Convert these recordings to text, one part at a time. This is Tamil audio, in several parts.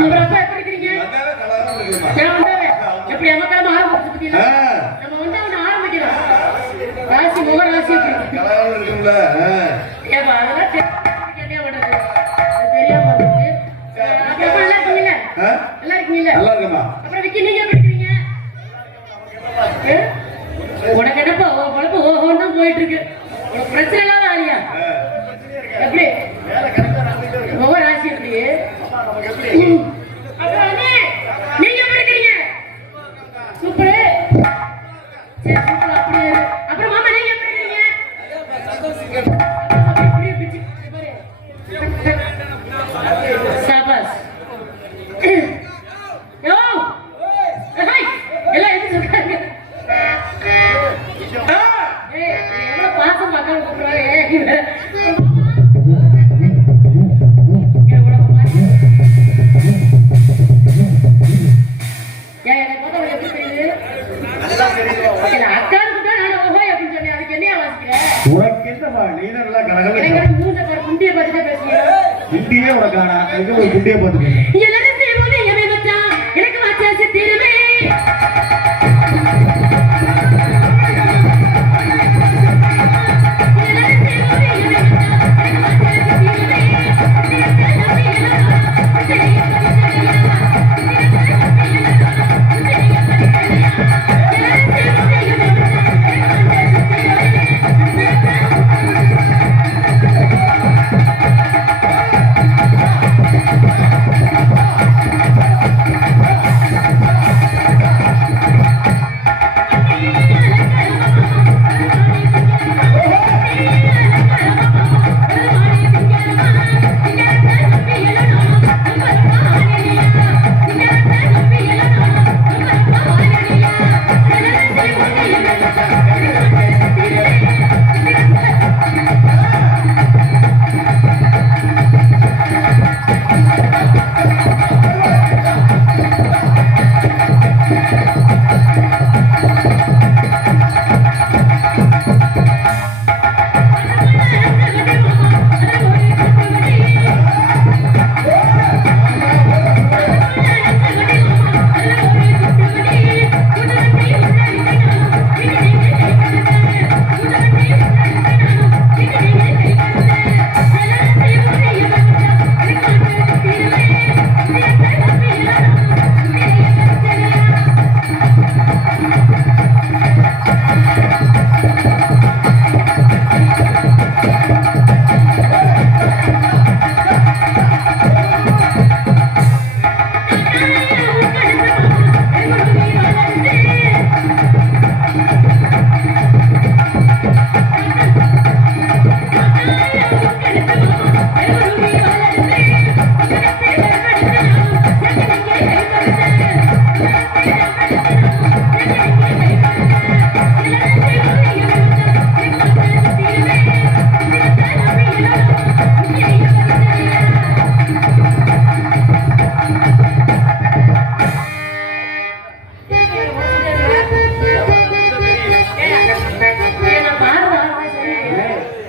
அப்புறம் அப்பா எப்படி இருக்கீங்க? எப்படி எமக்காம ஆரம்பிச்சுட்டீங்களா? நம்ம வந்து அவனை ஆரம்பிக்கிறோம். ராசி முக ராசி கலகலன்னு இருக்கும்ல. ஏப்பா அதெல்லாம் கேட்டே விடாது. தெரியாம வந்துச்சு. அப்பா நல்லா இருக்கீங்களா? நல்லா இருக்கீங்களா? நல்லா இருக்கேம்மா. அப்புறம் விக்கி நீங்க எப்படி இருக்கீங்க? உனக்கு என்னப்பா பொழப்பு ஓஹோன்னு தான் போயிட்டு இருக்கு. உனக்கு பிரச்சனை இல்லாத ஆளியா? எப்படி முக ராசி எப்படி? அப்புறம் நீங்க எப்படி இருக்கீங்க? சூப்பர். சரி சூப்பர் அப்படியே. அப்புறம் மாமா நீங்க எப்படி இருக்கீங்க? சாபாஸ். யோ ஹாய் எல்லாம் எப்படி சொல்றாங்க? ஏய் எவ்வளவு பாசம் மக்கள் கூப்பிடுறாங்க. குண்டியே உனக்கானா எங்க ஒரு குண்டியை பார்த்துக்கேன். எல்லாரும் சேவோனே எவை மச்சான் எனக்கு வாச்சாச்சு திருமே.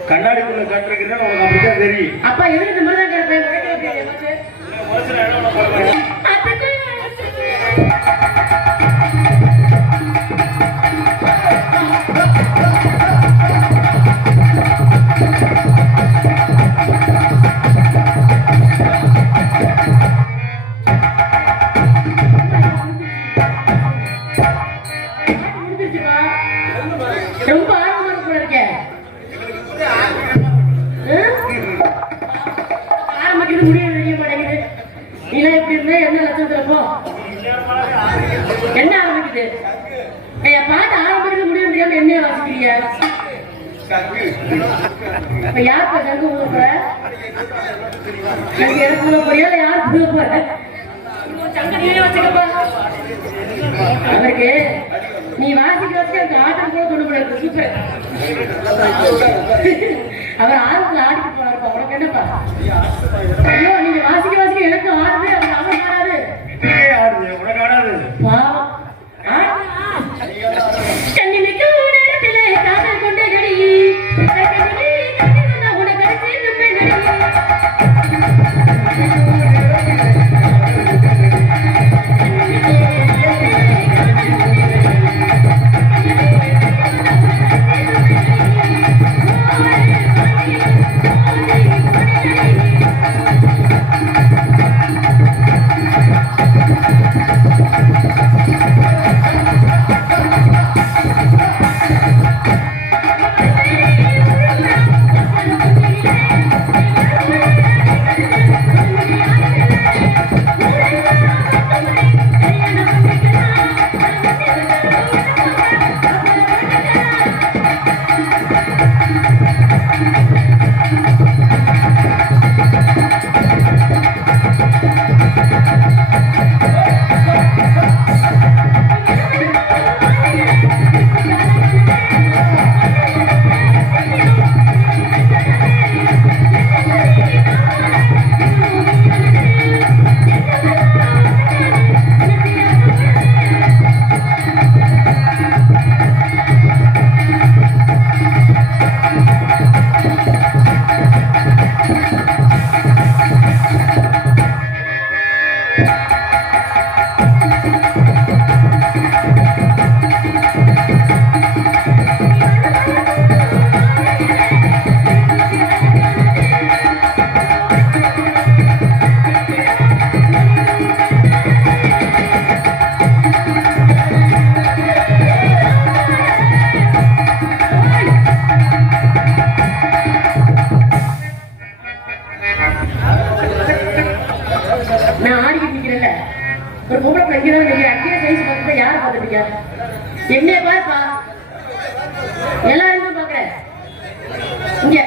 கண்ணாடிக்குள்ள கட்டுறதுன்னா உனக்கு அப்படிதான் தெரியும். அப்பா எதுக்கு இந்த மாதிரி தான் கேட்பேன். ரொம்ப ஆர்வமா கூட இருக்கேன். ஆரம்பிக்கிறது முடியாது தெரிய மாட்டேங்குது. நீங்க எப்படி இருந்தா என்ன லட்சத்துல போ என்ன ஆரம்பிக்குது? பாட்டு ஆரம்பிக்கிறது முடிய முடியாம என்ன வாசிக்கிறீங்க? இப்ப யாருப்பா சங்கு போற? எனக்கு போறியா யாரு போற? சங்கடியே வச்சுக்கப்பா. அவருக்கு நீ வாசிக்க வச்சு எனக்கு ஆட்டம் கூட கொண்டு போயிருக்கு. சூப்பர். அவர் ஆர்வத்தில் ஆடிட்டு போறாருப்பா. உனக்கு என்னப்பா? ஐயோ நீங்க வாசிக்க வாசிக்க எனக்கு ஆடுது. அவர் அவர் ஆடாது. உனக்கு ஆடாது. பாவம் கண்ணிமிக்க நேரத்திலே காதல் கொண்ட நடி உனக்கு நான் ஆடிக்கிட்டு நிக்கிறேன்ல ஒரு பொம்பளை பிள்ளை இங்கதான் நிக்கிறேன் அங்கேயே சைஸ் பார்த்துட்டு யாரை பார்த்துட்டீங்க என்னைய பாருப்பா எல்லாரும் பாக்குறேன் இங்க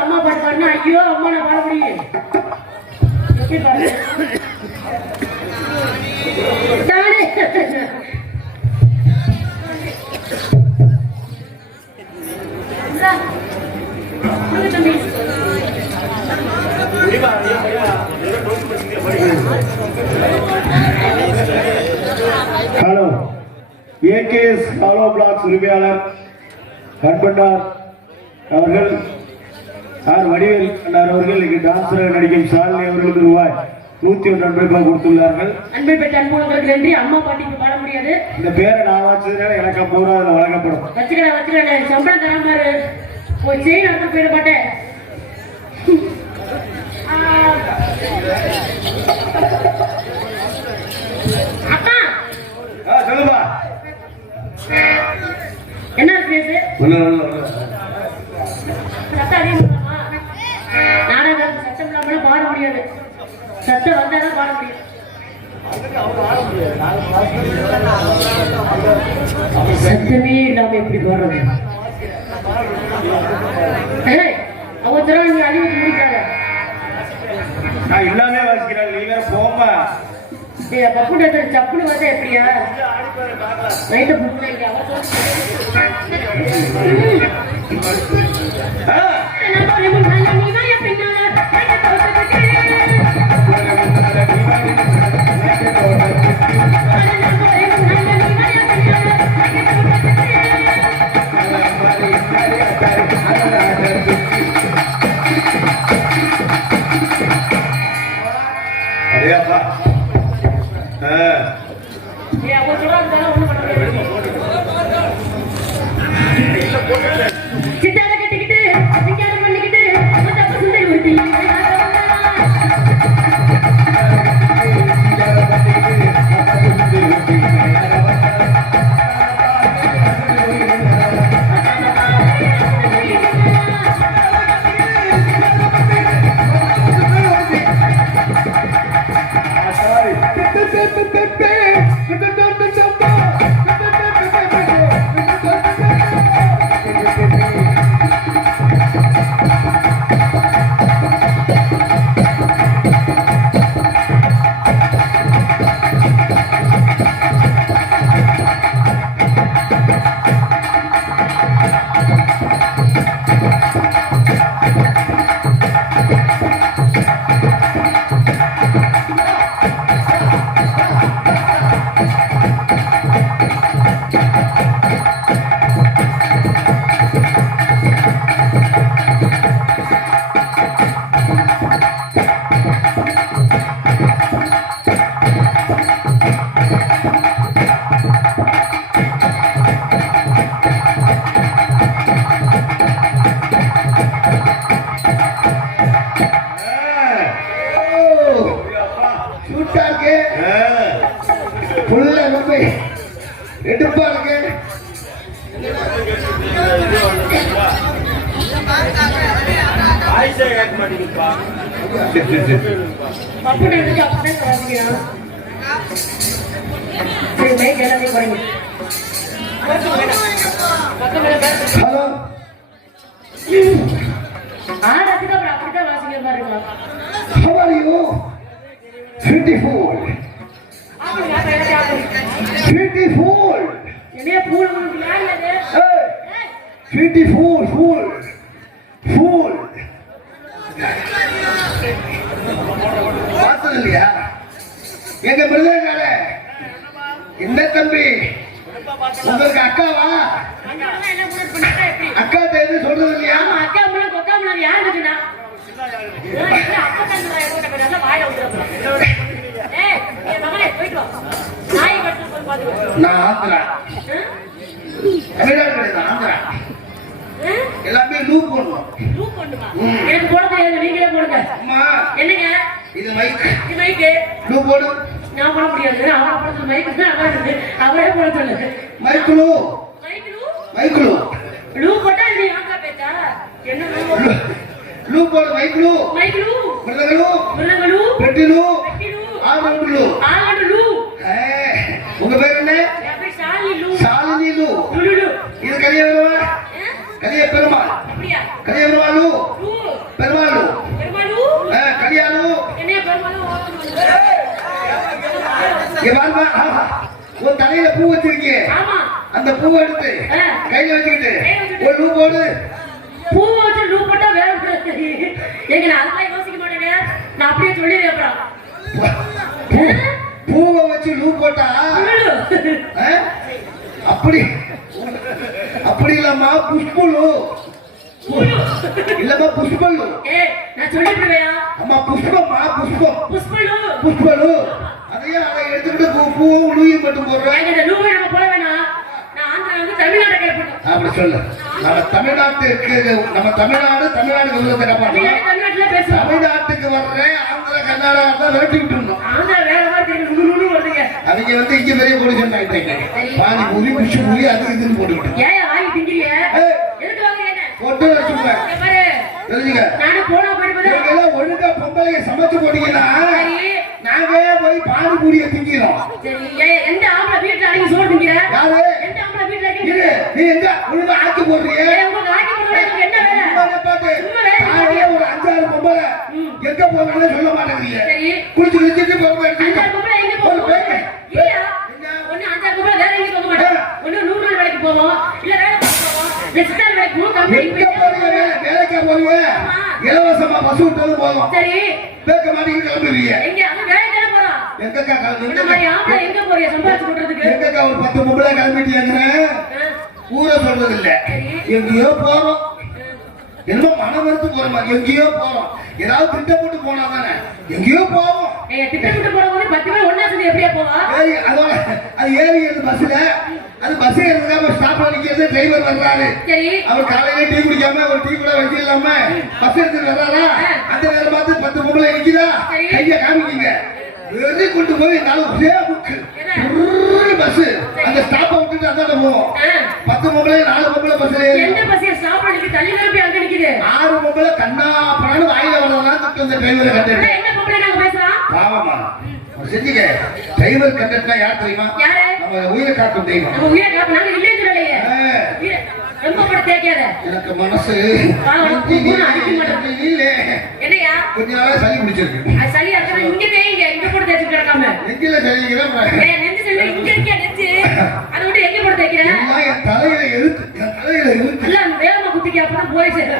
அம்மா பாட்டு பாடினா ஐயோ அம்மா நான் பாட முடியும் எப்படி பாடு ஹலோ ஏகேஎஸ் ஹாலோ பிளாக்ஸ் உரிமையாளர் கண்பண்டார் அவர்கள் ஆர் வடிவேல் அண்ணார் அவர்கள் இங்கு டான்சராக நடிக்கும் சாலினி அவர்களுக்கு ரூபாய் 101 ரூபாய் கொடுத்துள்ளார்கள். அன்பை பெற்ற அன்புள்ளவர்களுக்கு நன்றி. அம்மா பாட்டிக்கு பாட முடியாது. இந்த பேரை நான் வச்சதுனால எனக்கு 50 ரூபாய் அதில் வழங்கப்படும். வச்சுக்கிறேன் சம்பளம் தராம ஒரு செயின் எடுத்து போயிட மாட்டேன். அப்பா சொல்லுப்பா என்ன பேசு நாடகம் சட்டம் இல்லாம பாட முடியாது. சட்டம் வந்தாதான் பாட முடியும். சத்தமே இல்லாம எப்படி பாடுறது? அவ அவசரம் நீ அழிவு முடிக்காத. நான் எல்லாமே வாசிக்கிறேன், நீ வேற போமா. டேய் பப்பு டேட்டா சப்புன்னு வந்தா எப்படியா? நைட் புக் இல்ல அவசரம். நான் போறேன் முன்னால நீ வா பின்னால. அதேப்பா. ஏய் அவ சொல்றாங்க ஒண்ணு பண்ண முடியாது. சித்தால கட்டிக்கிட்டு விஞ்ஞானம் பண்ணிக்கிட்டு மொத்த சுந்தரி ஊத்தி எடுப்பா இருக்கு. பப்பு டேட்டா அப்படியே வாசிக்கிறான். சரி மைக் எல்லாமே பாருங்க. ஹலோ ஆடத்துக்கு அப்புறம் அப்படிதான் வாசிக்கிற மாதிரி இருக்கலாம். how are you? Beautiful. Beautiful. என்னைய பூல் உங்களுக்கு யார் இது? Hey. Beautiful. Fool. Fool. பார்த்தது இல்லையா? எங்க பிரதேகால என்ன தம்பி உங்களுக்கு அக்காவா? என்ன கூட பண்ணிட்டா எப்படி? அக்கா தெரிஞ்சு சொல்றது இல்லையா? ஆமா அக்கா முள்ள கொக்கா முள்ள யார் இருக்குடா? அப்பா தங்கடா ஏகோட்ட பேரல வாயில ஊத்துறப்ப. ஏய் என் மகனே போய்ட்டு வா. நாய் கட்டு போய் பாத்து. நான் ஆந்திரா. தமிழ்நாடு கிடையாது ஆந்திரா. எல்லாமே லூப் போடணும். லூப் பண்ணுமா? எனக்கு போட தெரியாது நீங்களே போடுங்க. அம்மா என்னங்க? இது மைக். இது மைக். லூப் போடு. நான் போட முடியாது. அவரே போட மைக் தான் அவரே. அவரே போட சொல்லுங்க. Mic loop. Mic loop. Mic loop. Loop போட்டா நீ ஆங்கா பேச்சா? என்ன லூப்? லூப் போடு மைக் லூப். Mic loop. பிரதகளு. பிரதகளு. பெட்டி லூப். பெட்டி loop. All round loop. All round loop. உங்க பேர் என்ன? என் பேர் ஷாலினி லூப். ஷாலினி லூப். லுலு. இது கலியவரமா? கலிய பெருமாள். அப்படியா? கலியவரமா லூப். லூப். பெருமாள் லூப். பெருமாளு. கலியாலு. என்னைய பெருமாளு ஓட்டுங்க. இங்க பாருமா. ஒரு தலையில பூ வச்சிருக்கீங்க. ஆமா. அந்த பூவை எடுத்து கையில வச்சுக்கிட்டு ஒரு லூப் போடு. பூ வச்சு லூப் போட்டா வேற பிரச்சனை. எங்க நான் அதெல்லாம் யோசிக்க மாட்டேங்க. நான் அப்படியே சொல்லிடுறேன் அப்புறம். பூவை வச்சு லூப் போட்டா அப்படி அப்படி இல்லம்மா புஷ்பலு. இல்லம்மா புஷ்பலு. ஏய் நான் சொல்லிடுவேயா? அம்மா புஷ்பம்மா புஷ்பம். புஷ்பலு. புஷ்பலு. அதையே அதை எடுத்துக்கிட்டு பூவும் லூயும் மட்டும் போடுறேன். எங்க இந்த லூவை நம்ம போட வேணாம். நான் ஆந்திரா வந்து தமிழ்நாட்டை கேட்பேன். அப்படி சொல்லு. நம்ம தமிழ்நாட்டுக்கு நம்ம தமிழ்நாடு விருதத்தை தமிழ்நாட்டுல பேசுவோம். தமிழ்நாட்டுக்கு வர்றேன் ஆந்திரா கர்நாடகா தான் விரட்டி விட்டுருந்தோம். ஆந்திரா வேற மாதிரி வருதுங்க. அவங்க வந்து இங்க பெரிய பொடிஷன் ஆயிட்டாங்க. பாதி பூரி புஷு பூரி அது இதுன்னு போட்டுக்கிட்டு ஏன் வாங்கி திங்கிறீங்க? எதுக்கு வாங்குறீங்க? போட்டு வச்சுப்பேன். தெரிஞ்சுங்க. நானும் போனா போயிட்டு எல்லாம் ஒழுங்கா பொம்பளைங்க சமைச்சு போட்டீங்கன்னா நாங்க போய் பாதி பூரியை திங்கிறோம். சரி எந்த ஆம்பளை வீட்டுல அடங்கி சோறு திங்கிற? யாரு? எந்த ஆம்பளை வீட்டுல நீ எங்க ஒழுங்கா ஆக்கி போடுறீங்க? உங்களுக்கு ஆக்கி போடுறது என்ன வேலை? பாட்டு சும்மா வேலை எங்க போகணும்னு சொல்ல மாட்டேங்கிறீங்க. சரி. குளிச்சு குளிச்சுட்டு போக அஞ்சாறு பொம்பளை எங்க போவோம்? இல்லையா? ஒண்ணு அஞ்சாறு பொம்பளை வேற எங்க போக மாட்டோம். ஒண்ணு 100 நாள் வேலைக்கு போவோம், இல்ல வேலை பார்க்க போவோம், இல்ல சித்தாள் வேலைக்கு போவோம், கம்பெனிக்கு எங்க போயிட்டு போறீங்க? வேலைக்கா போறீங்க? இலவசமா பஸ் விட்டது போதும். சரி. பேக்க மாட்டீங்க கிளம்புறீங்க. எங்க அது வேலைக்கு தானே போறோம். எங்கக்கா இந்த மாதிரி ஆம்பளை எங்க போறீங்க சம்பாதிச்சு கொடுறதுக்கு? எங்கக்கா ஒரு 10 பொம்பளை கிளம்பிட்டீங்க. ஊரை சொல்றது இல்ல, எங்கேயோ போறோம். என்ன மனம் வெறுத்து போற மாதிரி எங்கேயோ போறோம். ஏதாவது திட்டம் போட்டு போனா தானே எங்கேயோ போவோம். திட்டமிட்டு போறவங்க 10 பேர் ஒண்ணா சேர்ந்து எப்படியா போவா? அதோட அது ஏறி ஏறுது பஸ்ல. அது பஸ் ஏறுறதுக்காக ஸ்டாப்ல நிக்கிறது. டிரைவர் வர்றாரு. சரி. அவர் காலையில டீ குடிக்காம ஒரு டீ கூட வச்சு இல்லாம பஸ் எடுத்துட்டு வர்றாரா? அந்த நேரம் பார்த்து 10 பொம்பளை நிக்குதா? கைய காமிக்கீங்க. வெறி கொண்டு போய் ஒரே புக்கு பஸ் அந்த ஸ்டாப்பை விட்டுட்டு அந்தாண்ட போவோம். 10 பொம்பளை 4 பொம்பளை பஸ்ல எந்த பஸ் ஸ்டாப் பண்ணி தள்ளி நிரப்பி அங்க நிக்குது. 6 பொம்பளை கண்ணா பரான்னு வாயில வரலாம் திட்டு அந்த டிரைவரை கண்டக்டர். என்ன பொம்பளை நாங்க பேசுறோம்? பாவமா செஞ்சுக்க. டிரைவர் கண்டக்டர்னா யார் தெரியுமா? யாரு? நம்ம உயிரை காக்கும் தெய்வம். நம்ம உயிரை காக்கும். நாங்க இல்லைன்னு சொல்லலையே. ரொம்ப கூட தேக்காத. எனக்கு மனசு இல்ல. என்னையா? கொஞ்ச நாளா சளி பிடிச்சிருக்கு. அது சளி அக்கற இங்க தேய்ங்க. இங்க போட்டு தேய்ச்சிட்டு கிடக்காம. நெஞ்சில சளிங்கற. நெஞ்சு சளி இங்க இருக்கியா நெஞ்சு? அதை விட்டு எங்க போட்டு தேய்க்கிற? எல்லாம் என் தலையில எழுத்து. என் தலையில எழுத்து. எல்லாம் வேகமா குத்திக்க அப்பதான் போய் சேர.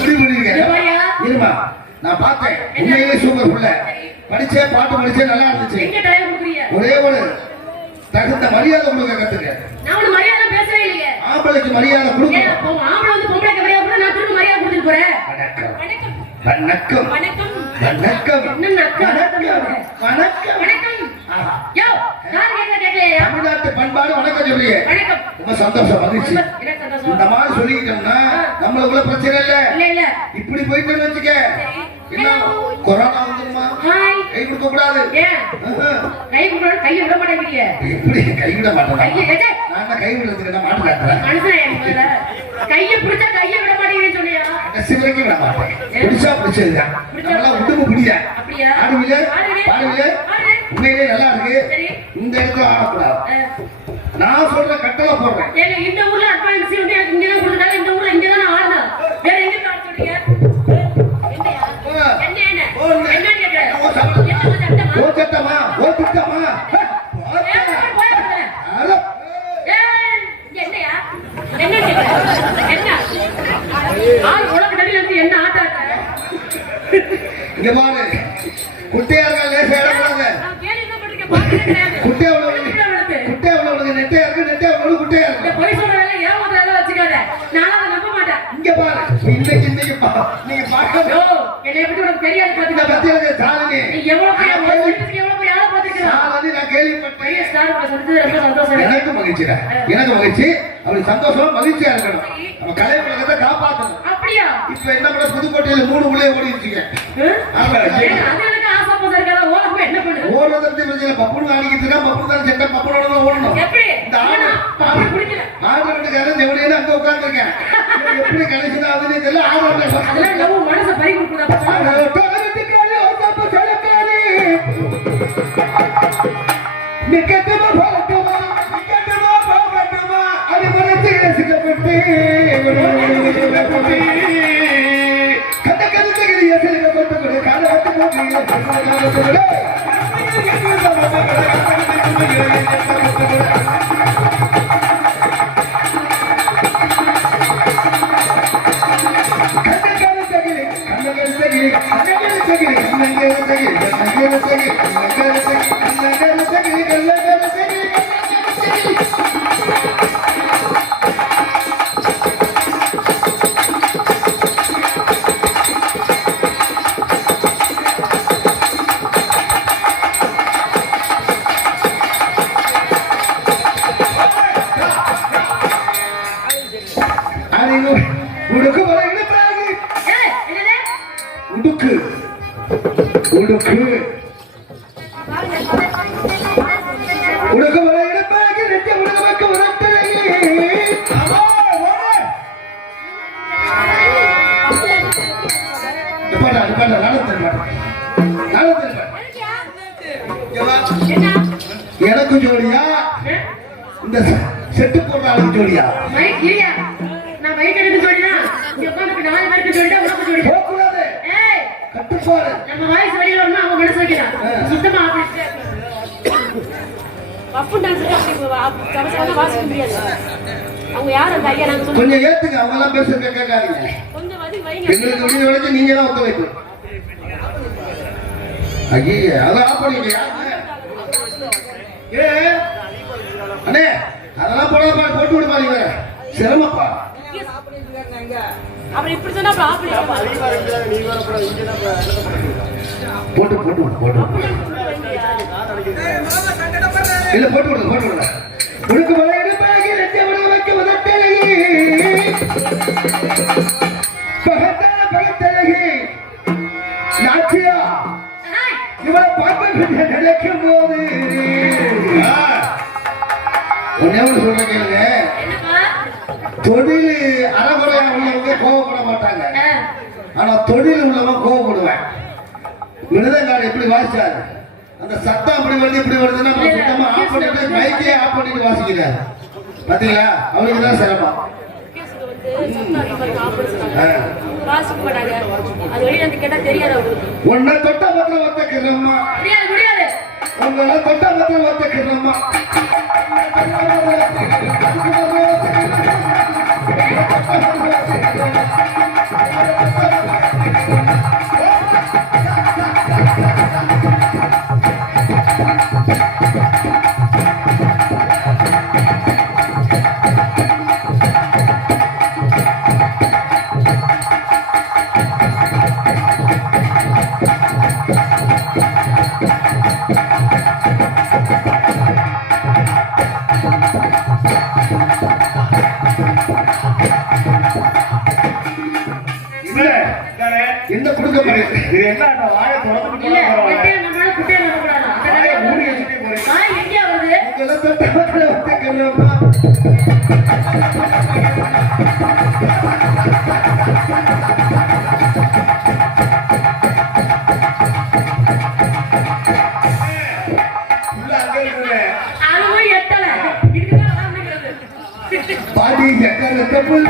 முடிவு பண்ணிருக்கேன். இருமா. நான் பார்த்தேன். உண்மையிலே சூப்பர் புள்ள. படிச்சே பாட்டு படிச்சே நல்லா இருந்துச்சு. எங்க டைம் குடுக்குறீங்க? ஒரே ஒரு தகுந்த மரியாதை உங்களுக்கு கத்துக்க. நான் ஒரு மரியாதை பேசவே இல்லையே. ஆம்பளைக்கு மரியாதை கொடுக்கணும். ஆம்பளை வந்து பொம்பளைக்கு மரியாதை கொடுத்தா நான் திரும்ப மரியாதை கொடுத்துட்டு போறேன். வணக்கம். வணக்கம். வணக்கம். வணக்கம். என்ன வணக்கம்? வணக்கம். வணக்கம். யோ, நான் கேட்கலையா? தமிழ்நாட்டு பண்பாடு வணக்கம் சொல்லியே. வணக்கம். ரொம்ப சந்தோஷம் மகிழ்ச்சி. என்ன சந்தோஷம்? இந்த மாதிரி சொல்லிக்கிட்டோம்னா நம்மளுக்குள்ள பிரச்சனை இல்ல. இல்ல. இப்படி போயிட்டோம்னு வச்சுக்க. என்ன கொரோனா வந்துருமா? கை கொடுக்க கூடாது. ஏன்? கை கொடுக்க கையை விட மாட்டேங்கிறீங்க. எப்படி கை விட மாட்டேன்? நான் கை விடுறதுக்கு என்ன மாட்டு காட்டுறேன். மனுஷன் கையை பிடிச்சா கையை விட மாட்டேங்கிறேன்னு சொன்னியா? சிவரைக்கும் விட மாட்டேன். பிடிச்சா பிடிச்சதுதான். நம்மளாம் உடம்பு முடியா. அப்படியா? ஆடுவில பாடுவில உண்மையிலே நல்லா இருக்கு. இந்த இடத்துல ஆடக்கூடாது. நான் சொல்ற கட்டளை போடுறேன். இந்த ஊர்ல அட்வான்ஸ் வந்து எனக்கு இங்க தான் கொடுத்தாங்க. இந்த ஊர்ல இங்க தான் ஆடணும். வேற எங்க ஆட சொல்றீங்க? குட்டையார்கள் லேசா இடக்கூடாது. குட்டை அவ்வளவு நெட்டையா இருக்கு. நெட்டை அவ்வளவு குட்டையா இருக்கு. பொய் சொல்ற வேலை ஏன் முதல்ல வச்சுக்காத. நான் அதை நம்ப மாட்டேன். இங்க பாரு. இன்னைக்கு நீங்க பாக்க என்னை பத்தி உனக்கு தெரியாது. இந்த பத்தியில சாலினி நீ எவ்வளவு போய் யாரை பார்த்துருக்கா? நான் கேள்விப்பட்டேன். ரொம்ப சந்தோஷம். எனக்கு மகிழ்ச்சிடா. எனக்கு மகிழ்ச்சி. அப்படி சந்தோஷம் மகிழ்ச்சியா இருக்கணும். நம்ம கலை உலகத்தை காப்பாற்றணும். அப்படியா? இப்ப என்ன பண்ண புதுக்கோட்டையில 3 பிள்ளைய ஓடிச்சுங்க. ஓடுறதுக்கு பிரச்சனை. பப்புனு அடிக்கிறதுனா பப்பு தான் செட்ட பப்புனோட தான் ஓடணும். இந்த ஆடுறதுக்காரன் ஜெவனியில அங்க உட்கார்ந்துருக்கேன். எப்படி கிடைச்சதா அதுன்னு தெரியல. ஆடுறது மனசை பறி கொடுக்குறா. நிக்கட்டுமா போகட்டுமா நிக்கட்டுமா போகட்டுமா அது மனசில் சிக்கப்பட்டு கண்ட கருத்துகளில் சிலக்கப்பட்டு கூட காலகட்டு எனக்கு ஜோடியா இந்த செட்டு போடுற ஆளுக்கு ஜோடியா? நான் வயிற்று ஜோடினா 4 பேருக்கு ஜோடியா உனக்கு ஜோடி போகக்கூடாது. நிப்பாரு. நம்ம வாய்ஸ் வெளியில வரணும் அவங்க மனசு வைக்கிறான் சுத்தமா ஆப்பிட்டு பப்பு டான்ஸ் அப்படி கவசம் வாசிக்க முடியாது அவங்க யார் அந்த ஐயா நாங்க கொஞ்சம் ஏத்துங்க அவங்க எல்லாம் பேசுறத கேட்காதீங்க கொஞ்சம் வைங்க எங்களுக்கு முடிவு வரைக்கும் நீங்க தான் ஒத்துழைப்பு ஐயே அதான் ஆஃப் பண்ணிங்க ஏ அண்ணே அதெல்லாம் போடாதப்பா போட்டு விடுப்பா நீங்க சிரமப்பா அப்படி இப்படி சொன்னா ஆஃப் போட்டு இல்ல போட்டு விடுங்க உனக்கு மலையிட பாகி ரெட்டவன வைக்க வதட்டலகி பகத்தலகி நாச்சியா இவரை பார்த்து நினைக்கும் போது ஒன்னே சொல்ற கேளுங்க தொழில் அறகுறையா உள்ளவங்க கோவப்பட மாட்டாங்க ஆனா தொழில் உள்ளவன் கோவப்படுவேன் மிருதங்காடு எப்படி வாசிச்சாரு அந்த சத்தம் அப்படி வருது இப்படி வருதுன்னா சுத்தமா ஆஃப் பண்ணிட்டு மைக்கே ஆஃப் பண்ணிட்டு வாசிக்கிறார் பாத்தீங்களா அவளுக்கு தான் சிரமம் உன்னை தொட்ட பத்திரம் ஒத்தக்கிறம்மா உங்களை தொட்ட பத்திரம் ஒத்தக்கிறம்மா என்ன கொடுக்க போறீங்க இது என்ன வாயை தொடர்ந்து இல்ல வெட்டியா நம்மளால குட்டியா வர கூடாது வாயை மூடி வச்சிட்டே போறீங்க வாய் எங்க வருது உங்களை தொட்டவங்கள ஒத்தக்கிறம்மா உள்ள அங்க இருக்குங்க அதுவும் எட்டல இதுதான் வரணுங்கிறது பாடி எக்கற தப்புல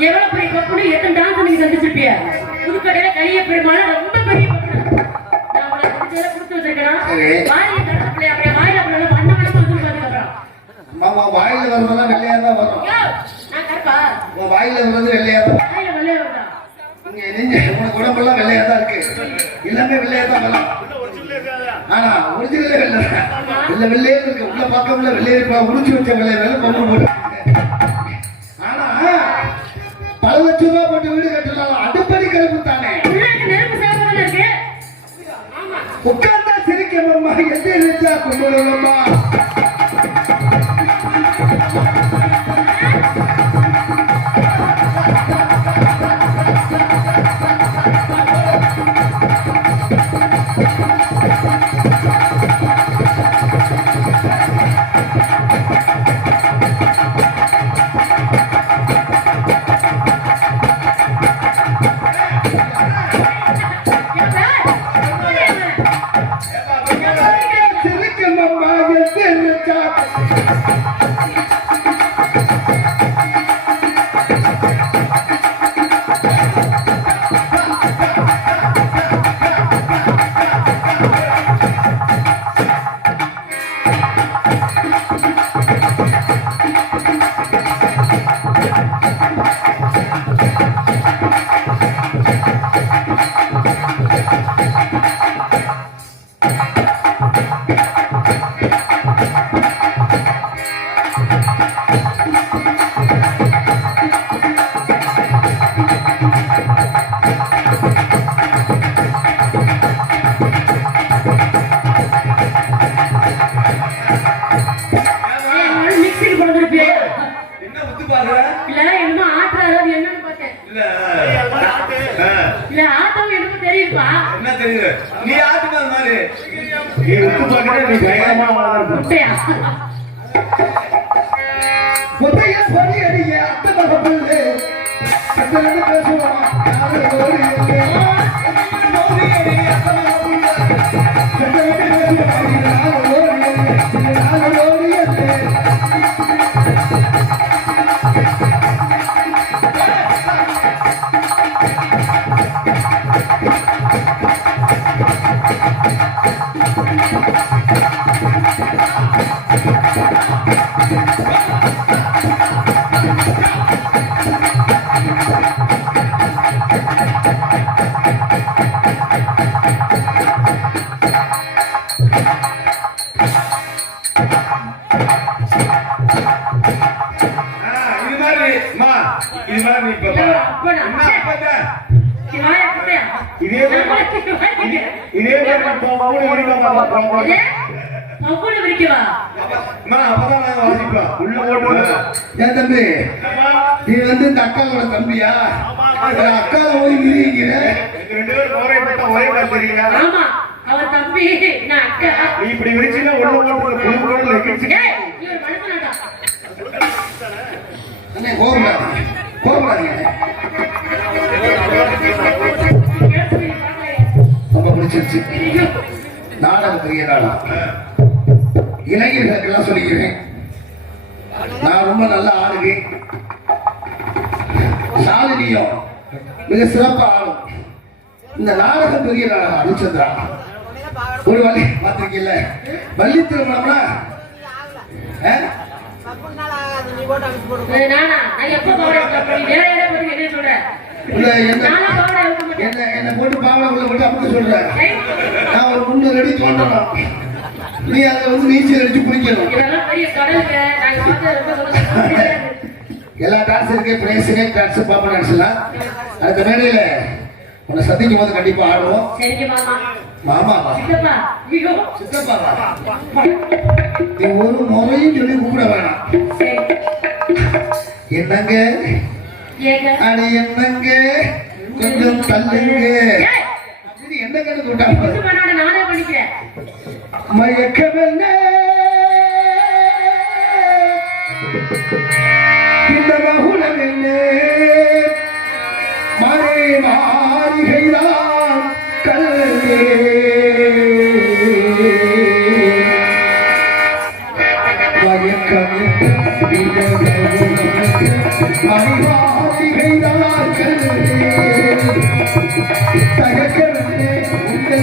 எவ்வளவு பெரிய கப்புனு எத்தனை டான்ஸ் நீங்க சந்திச்சிருப்பிய புதுக்கடையில கைய பெருமாள் ரொம்ப பெரிய கப்பு நான் உங்களை குடிச்சல கொடுத்து வச்சிருக்கேன் வாயில கடப்பிள்ளை அப்படியே வாயில அப்படியே வண்ண வண்ணமா வந்து பாத்துக்கறோம் மாமா வாயில வரதெல்லாம் வெள்ளையா தான் வரும் நான் கருப்பா உன் வாயில வரது வெள்ளையா தான் வாயில வெள்ளையா வருதா நீங்க உனக்கு உடம்பெல்லாம் வெள்ளையா தான் இருக்கு எல்லாமே வெள்ளையா தான் வரும் ஆனா ஒரிஜினலே வெள்ளை இல்ல வெள்ளையா இருக்கு உள்ள பார்க்கல வெள்ளையா இருப்பா உரிச்சு வச்ச வெள்ளையா வேலை கொண்டு போட்டு ஆனா பல லட்சம் ரூபாய் போட்டு வீடு கட்டலாம் அடுப்படி கலப்பு தானே நெருப்பு சேவல இருக்கு உட்கார்ந்தா சிரிக்கணும்மா எந்த இருச்சா கும்பிடணும்மா சிரிக்கணும்மா எந்த இருச்சா நீ ஆட்டுமா மாதிரி நீ உப்பு பாக்கிட்ட நீ பயங்கரமா முட்டையா முட்டைய சொல்லி அடிங்க அத்தை மகப்பிள்ளை அத்தனை பேசுவோம் நாலு கோடி மாதிரி மா இது மாதிரி நீ இப்ப இல்ல, அப்ப நான் என்ன அப்பதான் நீ வாயை குட்டையா? இதே மாதிரி இதே மாதிரி போகும்போது ஓடிவாங்க இதே? பவுல விரிக்கவா? மா அப்பதான் நான் வாசிப்பேன் உள்ள ஓட்டு ஏன் தம்பி நீ வந்து இந்த அக்காவோட தம்பியா அக்கா போய் விரிக்கிற ரெண்டு பேரும் ஒரே பட்டம் ஒரே பேசுறீங்க ஆமா, அவர் தம்பி, நான் அக்கா. நீ இப்படி விரிச்சினா உள்ள ஓட்டு புது லெகின்ஸ் ஏய், நீ ஒரு மனுஷனாடா. அண்ணே கோபப்படாதீங்க கோபப்படாதீங்க ரொம்ப பிடிச்சிருச்சு நாடக பெரிய நாடா இளைஞர்களுக்கெல்லாம் சொல்லிக்கிறேன் நான் ரொம்ப நல்லா ஆடுவேன் சாலினியும் மிக சிறப்பா ஆடும் இந்த நாடகம் பெரிய நாடகம் அனுச்சந்திரா ஒரு வழி பார்த்திருக்கீல்ல வள்ளி திருமணம்னா நானா? நான் எப்ப பவுடர் போட்டேன்? வேற யாரை பத்தி என்ன சொல்றேன்? நானா பவுடர் எடுக்க மாட்டேன். என்ன போட்டு பாவனை போட்டு அப்படி சொல்றேன் நான் ஒரு 3 அடி தோண்டணும் நீ அதை வந்து நீச்சல் அடிச்சு குடிக்கணும் இதெல்லாம் பெரிய கடலுங்க. நாங்க பார்த்தா ரொம்ப சந்தோஷம். எல்லா டான்ஸ் இருக்கு பிரேசினே டான்ஸ் பாப்பா டான்ஸ் எல்லாம் அடுத்த மேடையில உன்னை சந்திக்கும் போது கண்டிப்பா ஆடுவோம் சரிங்க மாமா. மாமா சித்தப்பா, ஐயோ. சித்தப்பா நீ ஒரு முறையும் சொல்லி கூப்பிட வேணாம் சரி. என்னங்க ஏங்க? அடி என்னங்க கொஞ்சம் தள்ளுங்க ஏய், இது என்னங்கன்னு கூட்டாங்க இது பண்ணாத, நானே பண்ணிக்கிறேன். மயக்கமென்ன இந்த மகுடம் என்ன மாறே மாளிகைதான் கல்லே மயக்கமென்ன இந்த மகுடம் மாளிகைதான் கல்லே தகக்கமே உங்கள்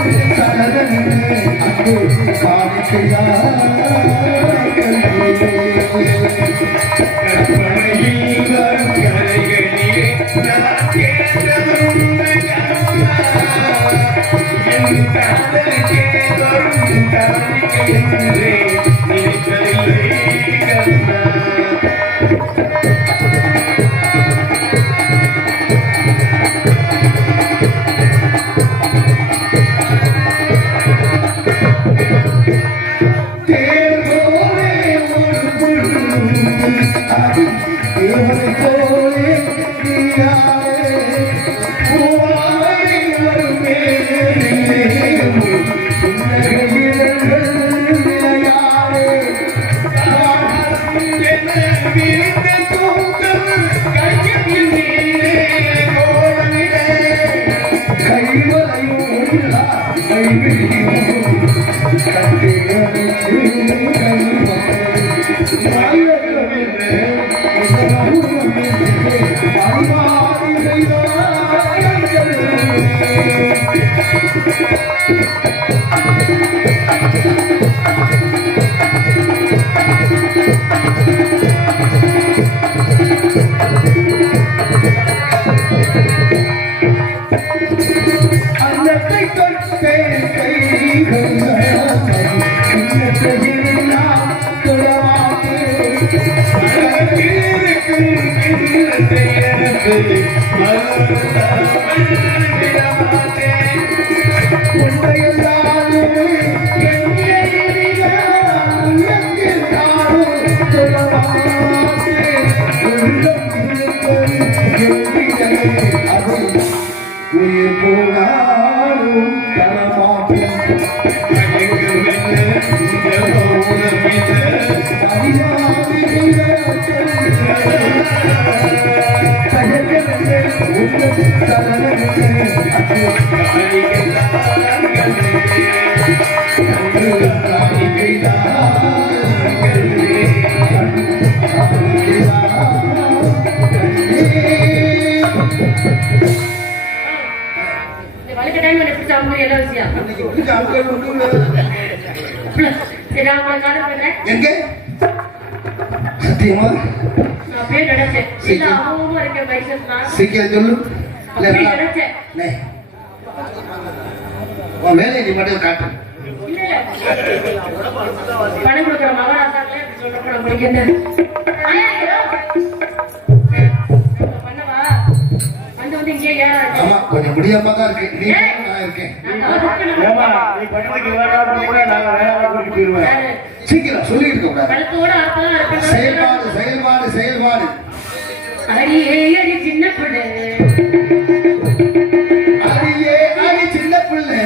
சரணமே அங்கே காணிக்கைதான் எங்க சத்தியமா சீக்கிரம் சொல்லு வேலையை நீ மட்டும் காட்டு பணம் கொடுக்குற மகாராஜாங்களே சொல்லப்பட முடியுது ஆமா கொஞ்சம் முடியாம தான் இருக்கு நீ நான் இருக்கேன் ஏமா நீ பட்டத்துக்கு வேணாம் கூட நாங்க வேணாம் கூட்டிட்டு போயிருவேன் சீக்கிரம் சொல்லிட்டு இருக்க கூடாது பழத்தோட அர்த்தம் செயல்பாடு செயல்பாடு செயல்பாடு அடியே அடி சின்ன பிள்ளை அடியே அடி சின்ன பிள்ளை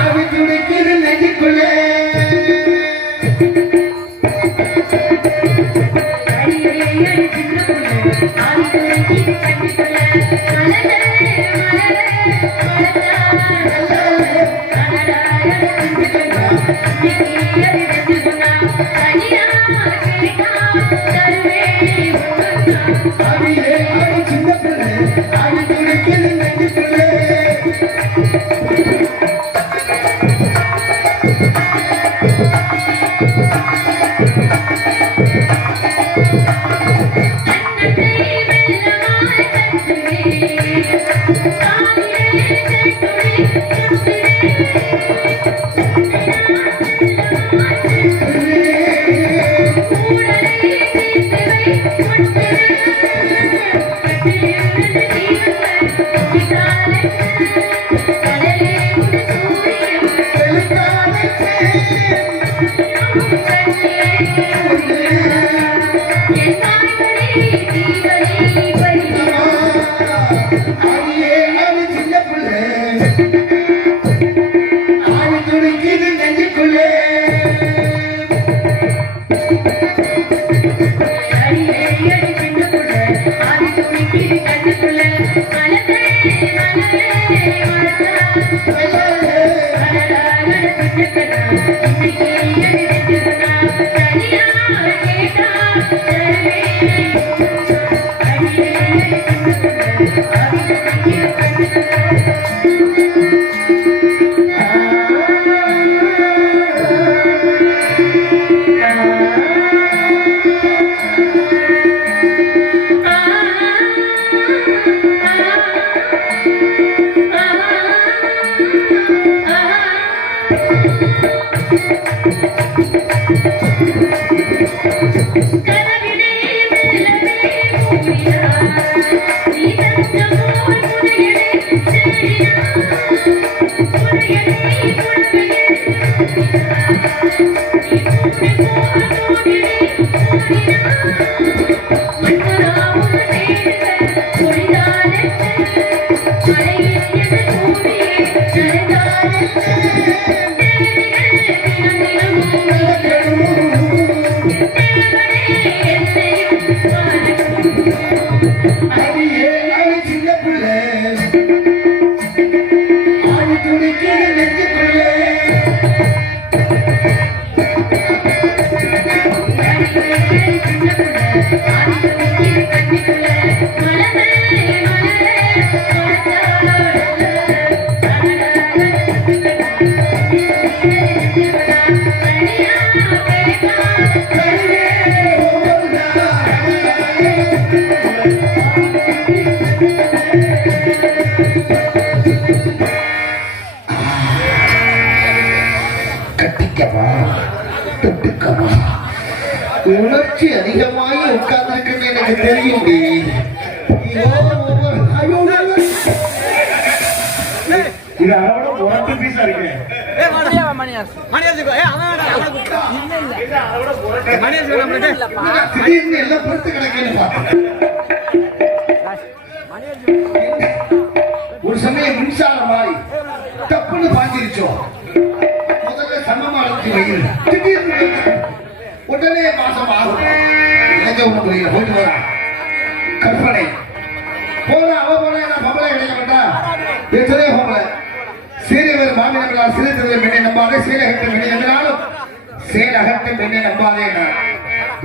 அடி துடிக்குது நெஞ்சுக்குள்ளே அடியே அடி சின்ன பிள்ளை ஆடி துடிக்குது கண்ணுக்குள்ளே மலரே மலரே அடியே அடி சின்ன பிள்ளை அடி துடிக்குது நெஞ்சுக்குள்ளே அடியே அடி சின்ன பிள்ளை அடி துடிக்குது நெஞ்சுக்குள்ளே அடியே அடி சின்ன பிள்ளை அடி துடிக்குது நெஞ்சுக்குள்ளே கட்டிக்கவா தொட்டுக்கவா உணர்ச்சி அதிகமாகி உட்கார்ந்துருக்குன்னு எனக்கு தெரியும் டி. ஐயோ, ஐயோ, இது அதோட புரட்டு பீஸா இருக்கு திடீர்னு எல்லாம் பொறுத்து கிடக்குன்னு பார்த்தேன். ஒரு சமயம் மின்சாரம் மாறி தப்புன்னு பாஞ்சிருச்சோம். முதல்ல சமமா இருந்துச்சு வெயில், திடீர்னு உடனே மாசம் ஆகும். எனக்கு ஒண்ணு புரியல. போயிட்டு போறா கற்பனை போறா, அவ போனா நான் பொம்பளை கிடைக்க மாட்டா. எத்தனையோ பொம்பளை சீரியவர் மாமியார்களா சிறுத்ததை பெண்ணை நம்பாதே, சீரகத்தை பெண்ணை நம்பினாலும் சேலகத்தை பெண்ணை நம்பாதே.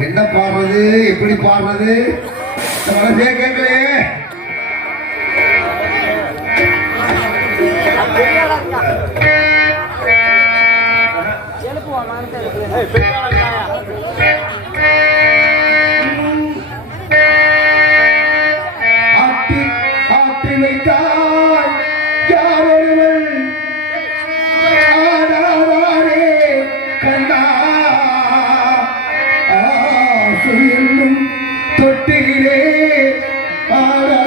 என்ன பாடுறது, எப்படி பாடுறது, மனசே கேட்கலையே. ஆட்டி வைத்தாய் யார் ஒருவள் ஆடாதாரே கண்ணா, ஆசை என்னும் தொட்டிலே ஆடா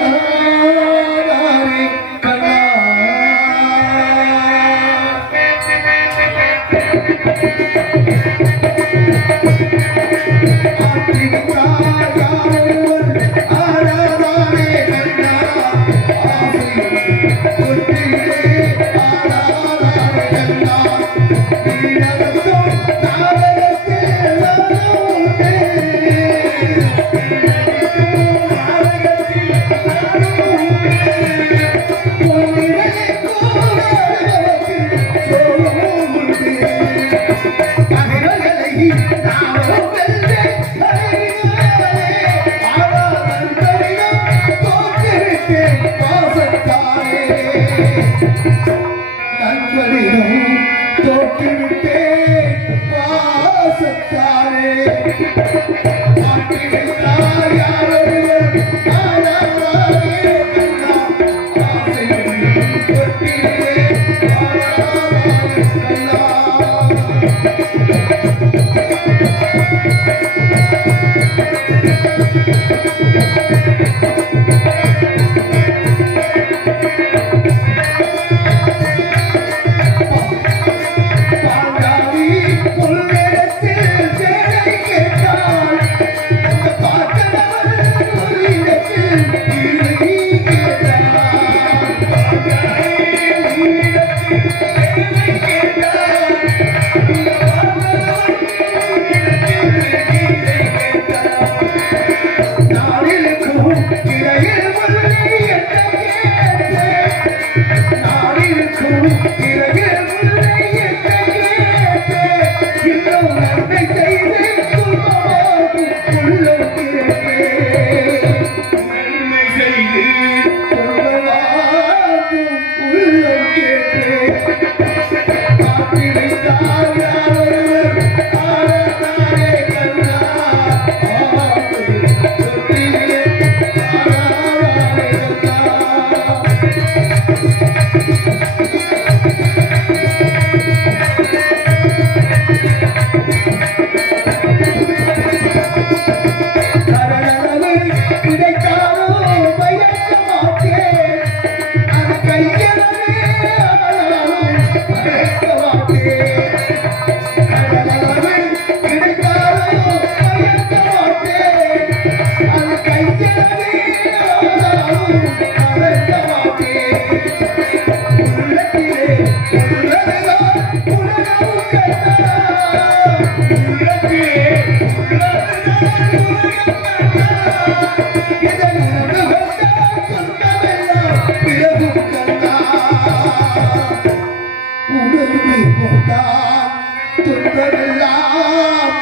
துன்பமெல்லாம்